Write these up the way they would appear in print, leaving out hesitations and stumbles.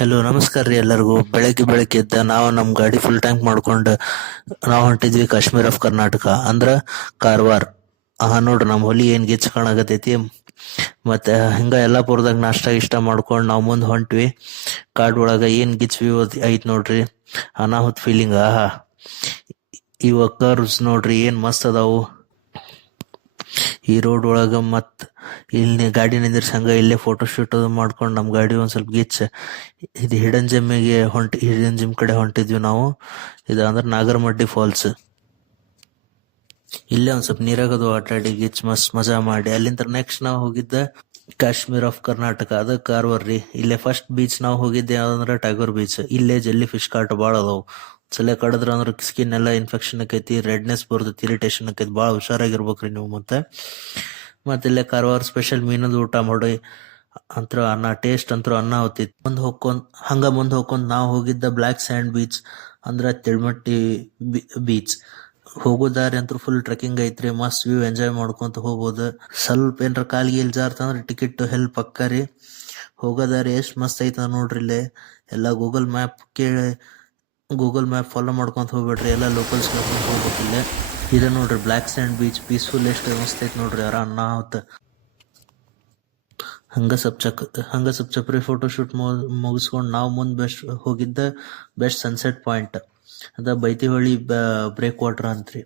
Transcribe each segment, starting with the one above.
Hello ನಮಸ್ಕಾರ ರೀ ಎಲ್ಲರಿಗೂ. ಬೆಳಗ್ಗೆ ಎದ್ದ ನಾವು ನಮ್ಮ ಗಾಡಿ ಫುಲ್ ಟ್ಯಾಂಕ್ ಮಾಡ್ಕೊಂಡು ನಾವು ಹೊಂಟಿದ್ವಿ ಕಾಶ್ಮೀರ್ ಆಫ್ ಕರ್ನಾಟಕ ಅಂದ್ರ ಕಾರವಾರ. ನೋಡ್ರಿ ನಮ್ಮ ಹೊಲಿ ಏನ್ ಗಿಚ್ ಕಾಣಾಕತೈತಿ. ಮತ್ತೆ ಹಿಂಗ ಯಲ್ಲಾಪುರದಾಗ ನಾಷ್ಟ ಇಷ್ಟ ಮಾಡ್ಕೊಂಡು ನಾವು ಮುಂದೆ ಹೊಂಟ್ವಿ. ಕಾಡ್ ಒಳಗ ಏನ್ ಗಿಚ್ ವ್ಯೂ ಐತ್ ನೋಡ್ರಿ. ಅನಾಹುತ್ ಫೀಲಿಂಗ್. ಇವ ಕರ್ವ್ಸ್ ನೋಡ್ರಿ ಏನ್ ಮಸ್ತ್ ಅದಾವು. ಈ ರೋಡ್ ಒಳಗ ಮತ್ ಇಲ್ಲಿ ಗಾಡಿ ನಿಂದಿರ್ಸಿ ಹಂಗ ಇಲ್ಲೇ ಫೋಟೋ ಶೂಟ್ ಮಾಡ್ಕೊಂಡು ನಮ್ ಗಾಡಿ ಒಂದ್ ಸ್ವಲ್ಪ ಗಿಚ್ ಇದು ಹಿಡನ್ ಜಿಮ್ ಕಡೆ ಹೊಂಟಿದ್ವಿ ನಾವು. ಇದು ಅಂದ್ರೆ ನಾಗರಮಡ್ಡಿ ಫಾಲ್ಸ್. ಇಲ್ಲೇ ಒಂದ್ ಸ್ವಲ್ಪ ನೀರಾಗದು ಆಟ ಆಡಿ ಗಿಚ್ ಮಸ್ತ್ ಮಜಾ ಮಾಡಿ ಅಲ್ಲಿಂದ ನೆಕ್ಸ್ಟ್ ನಾವು ಹೋಗಿದ್ದ ಕಾಶ್ಮೀರ್ ಆಫ್ ಕರ್ನಾಟಕ, ಅದ ಕಾರವಾರ ರೀ. ಇಲ್ಲೇ ಫಸ್ಟ್ ಬೀಚ್ ನಾವು ಹೋಗಿದ್ದೆ ಯಾವ್ದಂದ್ರ ಟೈಗರ್ ಬೀಚ್. ಇಲ್ಲೇ ಜೆಲ್ಲಿ ಫಿಶ್ ಕಾಟ್ ಬಾಳ ಅದಾವು. ಸಲ ಕಡದ್ರ ಅಂದ್ರ ಸ್ಕಿನ್ ಎಲ್ಲಾ ಇನ್ಫೆಕ್ಷನ್ ಆಕೈತಿ, ರೆಡ್ನೆಸ್ ಬರ್ತೈತಿ, ಇರಿಟೇಷನ್ ಆಕೈತಿ. ಬಾಳ ಹುಷಾರಾಗಿರ್ಬೇಕ್ರಿ ನೀವು. ಮತ್ತೆ ಇಲ್ಲೇ ಕಾರವಾರ ಸ್ಪೆಷಲ್ ಮೀನದ ಊಟ ಮಾಡಿ ಅಂತ್ರ ಅನ್ನ ಟೇಸ್ಟ್ ಅಂತೂ ಅನ್ನ ಹೋಗ್ತಿತ್ತು. ಮುಂದ್ ಹೋಗ್ಕೊಂಡ್ ನಾವು ಹೋಗಿದ್ದ ಬ್ಲಾಕ್ ಸ್ಯಾಂಡ್ ಬೀಚ್ ಅಂದ್ರ ತಿಳ್ಮಟ್ಟಿ ಬೀಚ್. ಹೋಗೋ ದಾರಿ ಅಂತೂ ಫುಲ್ ಟ್ರೆಕ್ಕಿಂಗ್ ಐತ್ರಿ. ಮಸ್ತ್ ವ್ಯೂ ಎಂಜಾಯ್ ಮಾಡ್ಕೊಂತ ಹೋಗ್ಬೋದು. ಸ್ವಲ್ಪ ಏನ್ರ ಕಾಲ್ಗೆ ಇಲ್ ಜಾರ್ತಂದ್ರ ಟಿಕೆಟ್ ಹೆಲ್ಪ್ ಅಕ್ಕಾರಿ. ಹೋಗೋ ದಾರಿ ಎಷ್ಟ್ ಮಸ್ತ್ ಐತ ನೋಡ್ರಿ. ಇಲ್ಲೇ ಎಲ್ಲಾ ಗೂಗಲ್ ಮ್ಯಾಪ್ ಫಾಲೋ ಮಾಡ್ಕೊಂತ ಹೋಗ್ಬೇಡ್ರಿ. ಎಲ್ಲಾ ಲೋಕಲ್ಸ್ ಕೇಳ್ಕೊಂತ ಹೋಗ್ಬೇಕಿಲ್ಲೇ. ಇದ ನೋಡ್ರಿ ಬ್ಲಾಕ್ ಸ್ಯಾಂಡ್ ಬೀಚ್, ಪೀಸ್ಫುಲ್ ಎಷ್ಟ್ ಮಸ್ತ್ ಐತ್ ನೋಡ್ರಿ. ಅನ್ನಾಹುತ ಹಂಗ ಸ್ವಲ್ಪ ಚಪ್ರಿ ಫೋಟೋ ಶೂಟ್ ಮುಗಿಸ್ಕೊಂಡ್ ನಾವು ಮುಂದ್ ಹೋಗಿದ್ದ ಬೆಸ್ಟ್ ಸನ್ಸೆಟ್ ಪಾಯಿಂಟ್ ಅದ ಬೈತಿಹೊಳಿ ಬ್ರೇಕ್ ವಾಟರ್ ಅಂತ್ರಿ.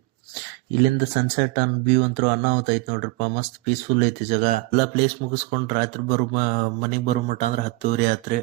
ಇಲ್ಲಿಂದ ಸನ್ಸೆಟ್ ವ್ಯೂ ಅಂತೂ ಅನ್ನಾಹುತ ಐತ್ ನೋಡ್ರಿಪ್ಪ. ಮಸ್ತ್ ಪೀಸ್ಫುಲ್ ಐತಿ ಜಾಗ. ಎಲ್ಲಾ ಪ್ಲೇಸ್ ಮುಗಿಸ್ಕೊಂಡ್ ರಾತ್ರಿ ಮನಿಗ್ ಬರೋ ಮಟ ಅಂದ್ರ 10:30 ಆತ್ರಿ.